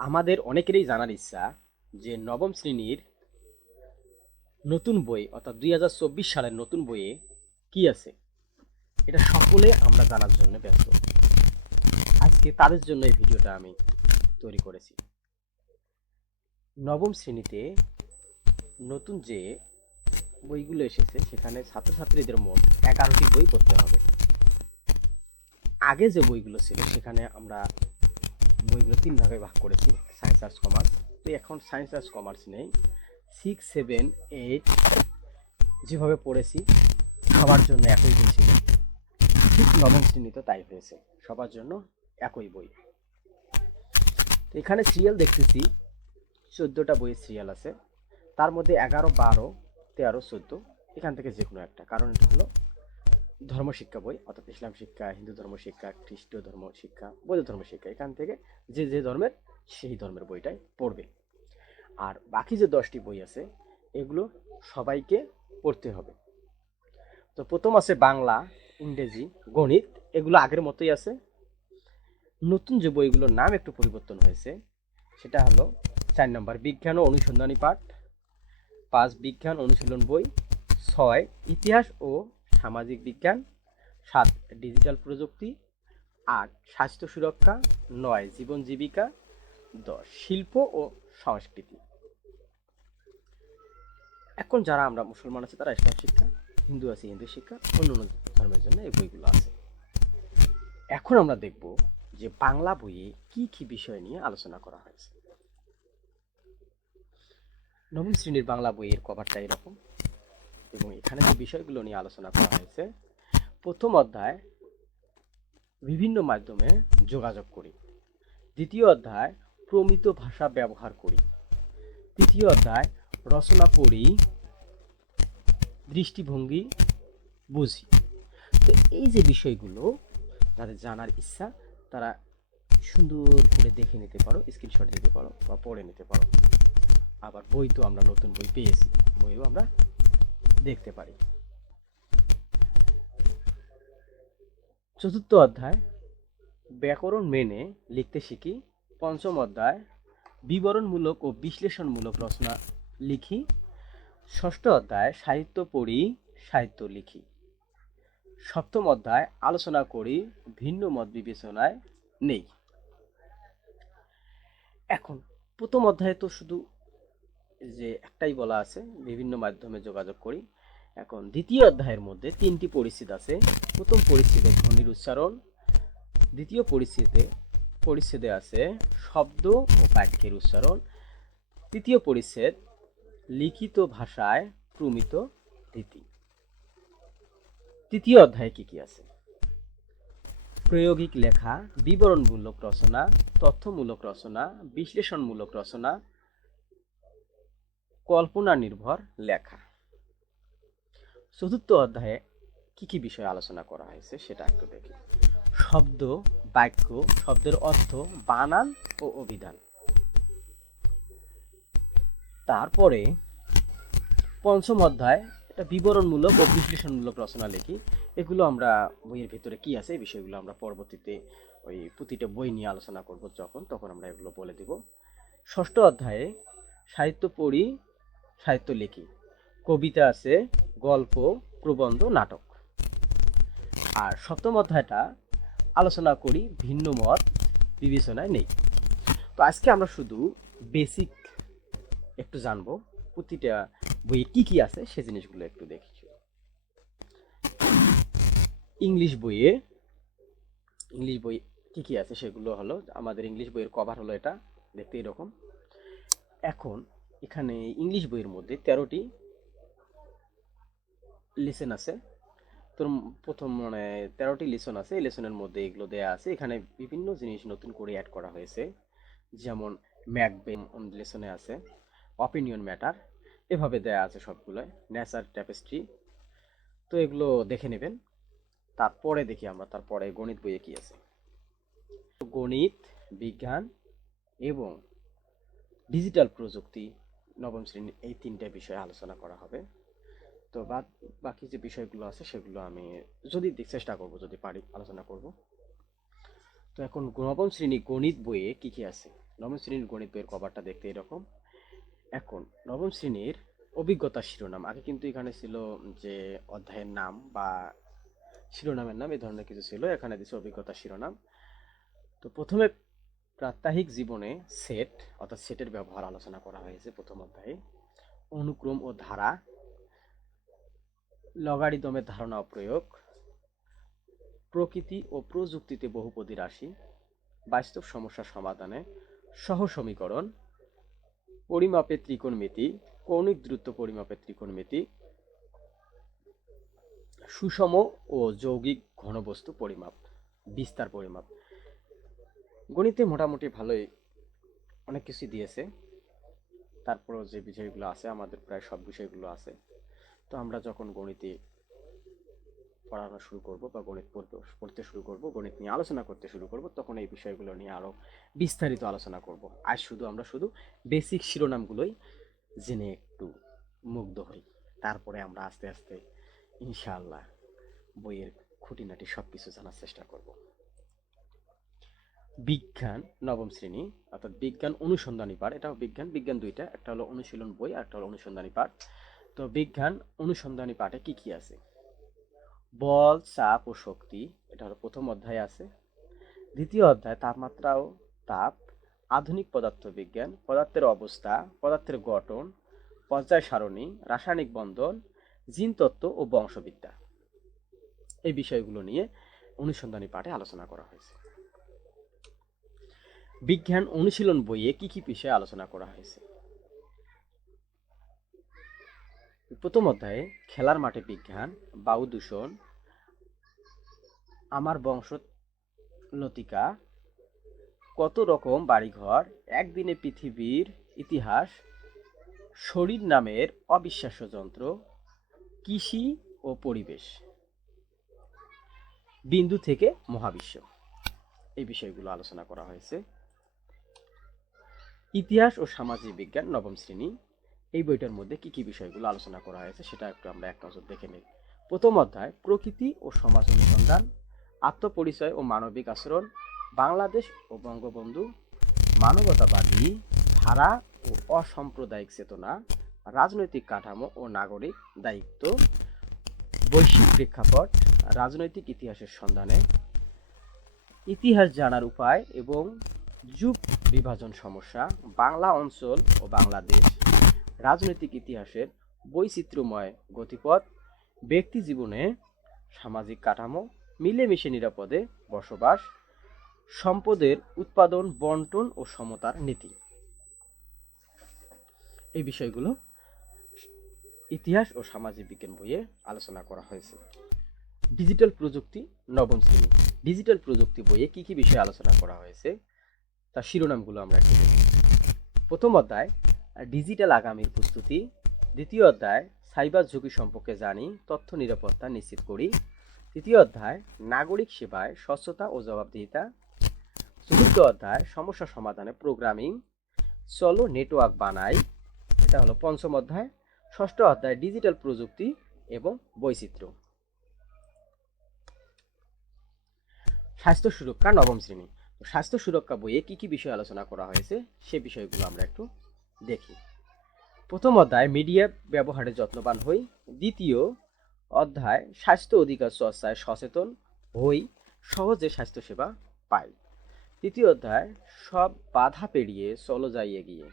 আমাদের অনেকেরই জানার ইচ্ছা যে নবম শ্রেণীর নতুন বই অর্থাৎ 2024 সালের নতুন বইয়ে কি আছে, এটা সকলে আমরা জানার জন্য ব্যস্ত। আজকে তাদের জন্য এই ভিডিওটা আমি তৈরি করেছি। নবম শ্রেণীতে নতুন যে বইগুলো এসেছে সেখানে ছাত্রছাত্রীদের মোট 11টি বই পড়তে হবে। আগে যে বইগুলো ছিল সেখানে আমরা বইগুলো 3 ভাগে ভাগ করেছি, সায়েন্স, আর্টস, কমার্স। তো এখন সায়েন্স, আর্টস, কমার্স নেই। 6, 7, 8 যেভাবে পড়েছি সবার জন্য একই বই ছিল, ঠিক নবম শ্রেণীতে তাই হয়েছে, সবার জন্য একই বই। তো এখানে সিরিয়াল দেখতেছি 14টা বইয়ের সিরিয়াল আছে, তার মধ্যে 11, 12, 13, 14 এখান থেকে যে কোনো একটা, কারণ এটা হলো ধর্মশিক্ষা বই, অর্থাৎ ইসলাম শিক্ষা, হিন্দু ধর্ম শিক্ষা, খ্রিস্ট ধর্ম শিক্ষা, বৌদ্ধ ধর্ম শিক্ষা, এখান থেকে যে যে ধর্মের সেই ধর্মের বইটাই পড়বে। আর বাকি যে 10টি বই আছে এগুলো সবাইকে পড়তে হবে। তো প্রথম আছে বাংলা, ইংরেজি, গণিত, এগুলো আগের মতোই আছে। নতুন যে বইগুলোর নাম একটু পরিবর্তন হয়েছে সেটা হলো 4 নম্বর বিজ্ঞান ও অনুসন্ধানী পাঠ, 5 বিজ্ঞান অনুশীলন বই, 6 ইতিহাস ও সামাজিক বিজ্ঞান, 7 ডিজিটাল প্রযুক্তি, 8 স্বাস্থ্য সুরক্ষা, 9 জীবন জীবিকা, 10 শিল্প ও সংস্কৃতি। এখন যারা আমরা মুসলমান আছি তারা ইসলাম শিক্ষা, হিন্দু আছে হিন্দু শিক্ষা, অন্য অন্য ধর্মের জন্য এই বইগুলো আছে। এখন আমরা দেখব যে বাংলা বইয়ে কি কি বিষয় নিয়ে আলোচনা করা হয়েছে। নবম শ্রেণীর বাংলা বইয়ের কভারটা এরকম, এবং এখানে যে বিষয়গুলো নিয়ে আলোচনা করা হয়েছে: প্রথম অধ্যায় বিভিন্ন মাধ্যমে যোগাযোগ করি, দ্বিতীয় অধ্যায় প্রমিত ভাষা ব্যবহার করি, তৃতীয় অধ্যায় রচনা পড়ি, দৃষ্টিভঙ্গি বুঝি। তো এই যে বিষয়গুলো যাদের জানার ইচ্ছা তারা সুন্দর করে দেখে নিতে পারো, স্ক্রিনশট দিতে পারো বা পড়ে নিতে পারো। আবার বই তো আমরা নতুন বই পেয়েছি, বইও আমরা দেখতে পারি। চতুর্থ অধ্যায় ব্যাকরণ মেনে লিখতে শিখি, পঞ্চম অধ্যায় বিবরণমূলক ও বিশ্লেষণমূলক রচনা লিখি, ষষ্ঠ অধ্যায় সাহিত্য পড়ি, সাহিত্য লিখি, সপ্তম অধ্যায় আলোচনা করি, ভিন্ন মত বিবেচনায় নেই। এখন প্রথম অধ্যায়ে তো শুধু যে একটাই বলা আছে বিভিন্ন মাধ্যমে যোগাযোগ করি। এখন দ্বিতীয় অধ্যায়ের মধ্যে 3টি পরিচ্ছেদ আছে। প্রথম পরিচ্ছেদে ধ্বনির উচ্চারণ, দ্বিতীয় পরিচ্ছেদে আছে শব্দ ও বাক্যের উচ্চারণ, তৃতীয় পরিচ্ছেদ লিখিত ভাষায় প্রমিত রীতি। তৃতীয় অধ্যায়ে কি কি আছে: প্রায়োগিক লেখা, বিবরণমূলক রচনা, তথ্যমূলক রচনা, বিশ্লেষণমূলক রচনা, কল্পনা নির্ভর লেখা। চতুর্থ অধ্যায়ে কি কি বিষয় আলোচনা করা হয়েছে সেটা একটু দেখি: শব্দ, বাক্য, শব্দের অর্থ, বানান ও অভিধান। তারপরে পঞ্চম অধ্যায় এটা বিবরণমূলক ও বিশ্লেষণমূলক রচনা লিখি। এগুলো আমরা বইয়ের ভিতরে কি আছে এই বিষয়গুলো আমরা পরবর্তীতে ওই প্রতিটা বই নিয়ে আলোচনা করব, তখন আমরা এগুলো বলে দিব। ষষ্ঠ অধ্যায়ে সাহিত্য পড়ি, সাহিত্য লিখি, কবিতা আছে, গল্প, প্রবন্ধ, নাটক। আর সপ্তম অধ্যায়টা আলোচনা করি, ভিন্ন মত বিবেচনায় নেই। তো আজকে আমরা শুধু বেসিক একটু জানবো, প্রতিটা বইয়ে কি কি আছে সে জিনিসগুলো একটু দেখি। ইংলিশ বই কি কি আছে সেগুলো হলো, আমাদের ইংলিশ বইয়ের কভার হলো এটা, দেখতে এরকম। এখন এখানে ইংলিশ বইয়ের মধ্যে 13টি লেসন আছে। তো প্রথম 13টি লেসন আছে, এই লেসনের মধ্যে এগুলো দেয়া আছে। এখানে বিভিন্ন জিনিস নতুন করে অ্যাড করা হয়েছে, যেমন ম্যাকবেন লেসনে আছে অপিনিয়ন ম্যাটার, এভাবে দেয়া আছে সবগুলো, নেচার ট্যাপেস্ট্রি। তো এগুলো দেখে নেবেন। তারপরে দেখি আমরা তারপরে গণিত বইয়ে কি আছে। গণিত, বিজ্ঞান এবং ডিজিটাল প্রযুক্তি নবম শ্রেণীর এই 3টে বিষয়ে আলোচনা করা হবে। তো বাকি যে বিষয়গুলো আছে সেগুলো আমি যদি চেষ্টা করব, যদি পারি আলোচনা করব। তো এখন নবম শ্রেণী গণিত বইয়ে কি কি আছে নবম শ্রেণীর গণিত বইয়ের কভারটা দেখতে এরকম। এখন নবম শ্রেণীর অভিজ্ঞতা শিরোনাম, আগে কিন্তু এখানে ছিল যে অধ্যায়ের নাম বা শিরোনামের নাম এই ধরনের কিছু ছিল, এখানে দিচ্ছে অভিজ্ঞতা শিরোনাম। তো প্রথমে প্রাত্যহিক জীবনে সেট অর্থাৎ সেটের ব্যবহার আলোচনা করা হয়েছে প্রথম অধ্যায়ে। অনুক্রম ও ধারা, লগারিদমের ধারণা ও প্রয়োগ, প্রকৃতি ও প্রযুক্তিতে বহুপদী রাশি, বাস্তব সমস্যা সমাধানে সহ সমীকরণ, পরিমাপের ত্রিকোণমিতি, কৌণিক দূরত্ব পরিমাপের ত্রিকোণমিতি, সুষম ও যৌগিক ঘনবস্তু পরিমাপ, বিস্তার পরিমাপ। গণিতে মোটামুটি ভালোই অনেক কিছু দিয়েছে, তারপরও যে বিষয়গুলো আছে আমাদের প্রায় সব বিষয়গুলো আছে। তো আমরা যখন গণিতে পড়ানো শুরু করব বা গণিত পড়তে শুরু করব, গণিত নিয়ে আলোচনা করতে শুরু করব, তখন এই বিষয়গুলো নিয়ে আরো বিস্তারিত আলোচনা করব। আজ আমরা শুধু বেসিক শিরোনামগুলোই জেনে একটু মুগ্ধ হই, তারপরে আমরা আস্তে আস্তে ইনশাআল্লাহ বইয়ের খুঁটিনাটি সবকিছু জানার চেষ্টা করব। বিজ্ঞান নবম শ্রেণী অর্থাৎ বিজ্ঞান অনুসন্ধানী পাঠ, এটাও বিজ্ঞান দুইটা, একটা হলো অনুশীলন বই আর একটা হলো অনুসন্ধানী পাঠ। তো বিজ্ঞান অনুসন্ধানী পাঠে কি কি আছে? বল, চাপ ও শক্তি, এটা হলো প্রথম অধ্যায়ে আছে। দ্বিতীয় অধ্যায় তাপমাত্রা ও তাপ, আধুনিক পদার্থবিজ্ঞান, পদার্থের অবস্থা, পদার্থের গঠন, পর্যায় সারণী, রাসায়নিক বন্ধন, জিন তত্ত্ব ও বংশবিদ্যা, এই বিষয়গুলো নিয়ে অনুসন্ধানী পাঠে আলোচনা করা হয়েছে। বিজ্ঞান অনুশীলন বইয়ে কি কি বিষয়ে আলোচনা করা হয়েছে? প্রথম অধ্যায়ে খেলার মাঠে বিজ্ঞান, বায়ু দূষণ, আমার বংশলতিকা, কত রকম বাড়িঘর, একদিনে পৃথিবীর ইতিহাস, শরীর নামের অবিশ্বাস্য যন্ত্র, কৃষি ও পরিবেশ, বিন্দু থেকে মহাবিশ্ব, এই বিষয়গুলো আলোচনা করা হয়েছে। ইতিহাস ও সামাজিক বিজ্ঞান নবম শ্রেণী, এই বইটার মধ্যে কি কি বিষয়গুলো আলোচনা করা হয়েছে সেটা একটু আমরা এক নজর দেখে নিই। প্রথম অধ্যায় প্রকৃতি ও সমাজ অনুসন্ধান, আত্মপরিচয় ও মানবিক আচরণ, বাংলাদেশ ও বঙ্গবন্ধু, মানবতাবাদী ধারা ও অসাম্প্রদায়িক চেতনা, রাজনৈতিক কাঠামো ও নাগরিক দায়িত্ব, বৈশ্বিক প্রেক্ষাপট, রাজনৈতিক ইতিহাসের সন্ধানে, ইতিহাস জানার উপায় এবং যুগ বিভাজন সমস্যা, বাংলা অঞ্চল ও বাংলাদেশ, রাজনৈতিক ইতিহাসের বৈচিত্র্যময় গতিপথ, ব্যক্তি জীবনে সামাজিক কাঠামো, মিলেমিশে নিরাপদে বসবাস, সম্পদের উৎপাদন বন্টন ও সমতার নীতি, এই বিষয়গুলো ইতিহাস ও সামাজিক বিজ্ঞান বইয়ে আলোচনা করা হয়েছে। ডিজিটাল প্রযুক্তি নবম শ্রেণী, ডিজিটাল প্রযুক্তি বইয়ে কি কি বিষয়ে আলোচনা করা হয়েছে তার শিরোনামগুলো আমরা একটু দেখি। প্রথম অধ্যায় ডিজিটাল আগামীর প্রস্তুতি, দ্বিতীয় অধ্যায় সাইবার ঝুঁকি সম্পর্কে জানি, তথ্য নিরাপত্তা নিশ্চিত করি, তৃতীয় অধ্যায় নাগরিক সেবায় স্বচ্ছতা ও জবাবদিহিতা, চতুর্থ অধ্যায় সমস্যা সমাধানে প্রোগ্রামিং, চলো নেটওয়ার্ক বানাই, এটা হলো পঞ্চম অধ্যায়, ষষ্ঠ অধ্যায় ডিজিটাল প্রযুক্তি এবং বৈচিত্র্য। স্বাস্থ্য সুরক্ষা নবম শ্রেণী, স্বাস্থ্য সুরক্ষা বইয়ে কি কি বিষয় আলোচনা করা হয়েছে সে বিষয়গুলো আমরা একটু দেখি। প্রথম অধ্যায় মিডিয়া ব্যবহারে যত্নবান হই, দ্বিতীয় অধ্যায় স্বাস্থ্য অধিকার চর্চায় সচেতন হই, সহজে স্বাস্থ্যসেবা পাই, তৃতীয় অধ্যায় সব বাধা পেরিয়ে চলো যাই এগিয়ে,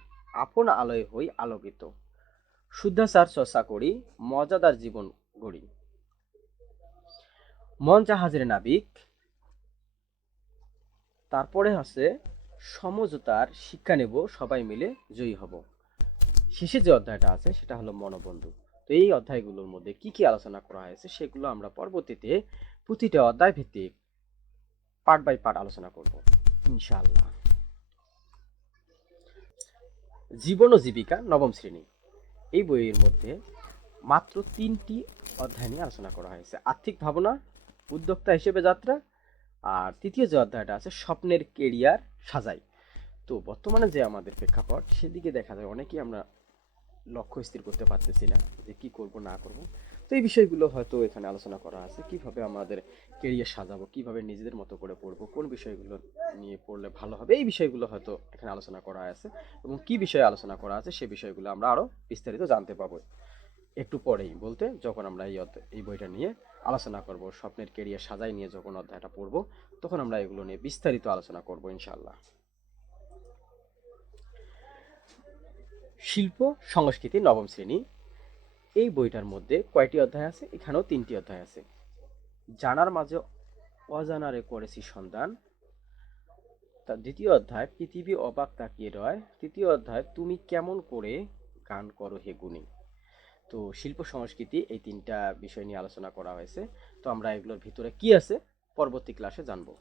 আপন আলোয় হই আলোকিত, শুদ্ধাচার চর্চা করি, মজাদার জীবন গড়ি, মন জাহাজের নাবিক, তারপরে আছে সমঝোতার শিক্ষা নেব, সবাই মিলে জয়ী হব, শেষে যে অধ্যায়টা আছে সেটা হলো মনোবন্ধু। তো এই অধ্যায়গুলোর মধ্যে কি কি আলোচনা করা হয়েছে সেগুলো আমরা পরবর্তীতে প্রতিটা অধ্যায় ভিত্তিক পার্ট বাই পার্ট আলোচনা করব ইনশাআল্লাহ। জীবন ও জীবিকা নবম শ্রেণী, এই বইয়ের মধ্যে মাত্র 3টি অধ্যায় নিয়ে আলোচনা করা হয়েছে। আর্থিক ভাবনা, উদ্যোক্তা হিসেবে যাত্রা, আর তৃতীয় যে অধ্যায়টা আছে স্বপ্নের কেরিয়ার সাজাই। তো বর্তমানে যে আমাদের প্রেক্ষাপট সেদিকে দেখা যায় অনেকেই আমরা লক্ষ্য স্থির করতে পারতেছি না যে কি করব না করব। তো এই বিষয়গুলো হয়তো এখানে আলোচনা করা আছে, কিভাবে আমাদের কেরিয়ার সাজাবো, কিভাবে নিজেদের মতো করে পড়বো, কোন বিষয়গুলো নিয়ে পড়লে ভালো হবে, এই বিষয়গুলো হয়তো এখানে আলোচনা করা আছে। এবং কি বিষয়ে আলোচনা করা আছে সে বিষয়গুলো আমরা আরো বিস্তারিত জানতে পাবো একটু পরেই, বলতে যখন আমরা এই বইটা নিয়ে আলোচনা করব, স্বপ্নের কেরিয়ার সাজাই নিয়ে যখন অধ্যায়টা পড়বো, তখন আমরা এগুলো নিয়ে বিস্তারিত আলোচনা করব ইনশাআল্লাহ। শিল্প সংস্কৃতি নবম শ্রেণী, এই বইটার মধ্যে কয়টি অধ্যায় আছে? এখানেও 3টি অধ্যায় আছে। জানার মাঝে অজানারে করেছি সন্ধান, তার দ্বিতীয় অধ্যায় পৃথিবী অবাক তাকিয়ে রয়, তৃতীয় অধ্যায় তুমি কেমন করে গান করো হে গুণী। তো শিল্প সংস্কৃতি এই 3টা বিষয় নিয়ে আলোচনা করা হয়েছে। তো আমরা এগুলোর ভিতরে কি আছে পরবর্তী ক্লাসে জানবো।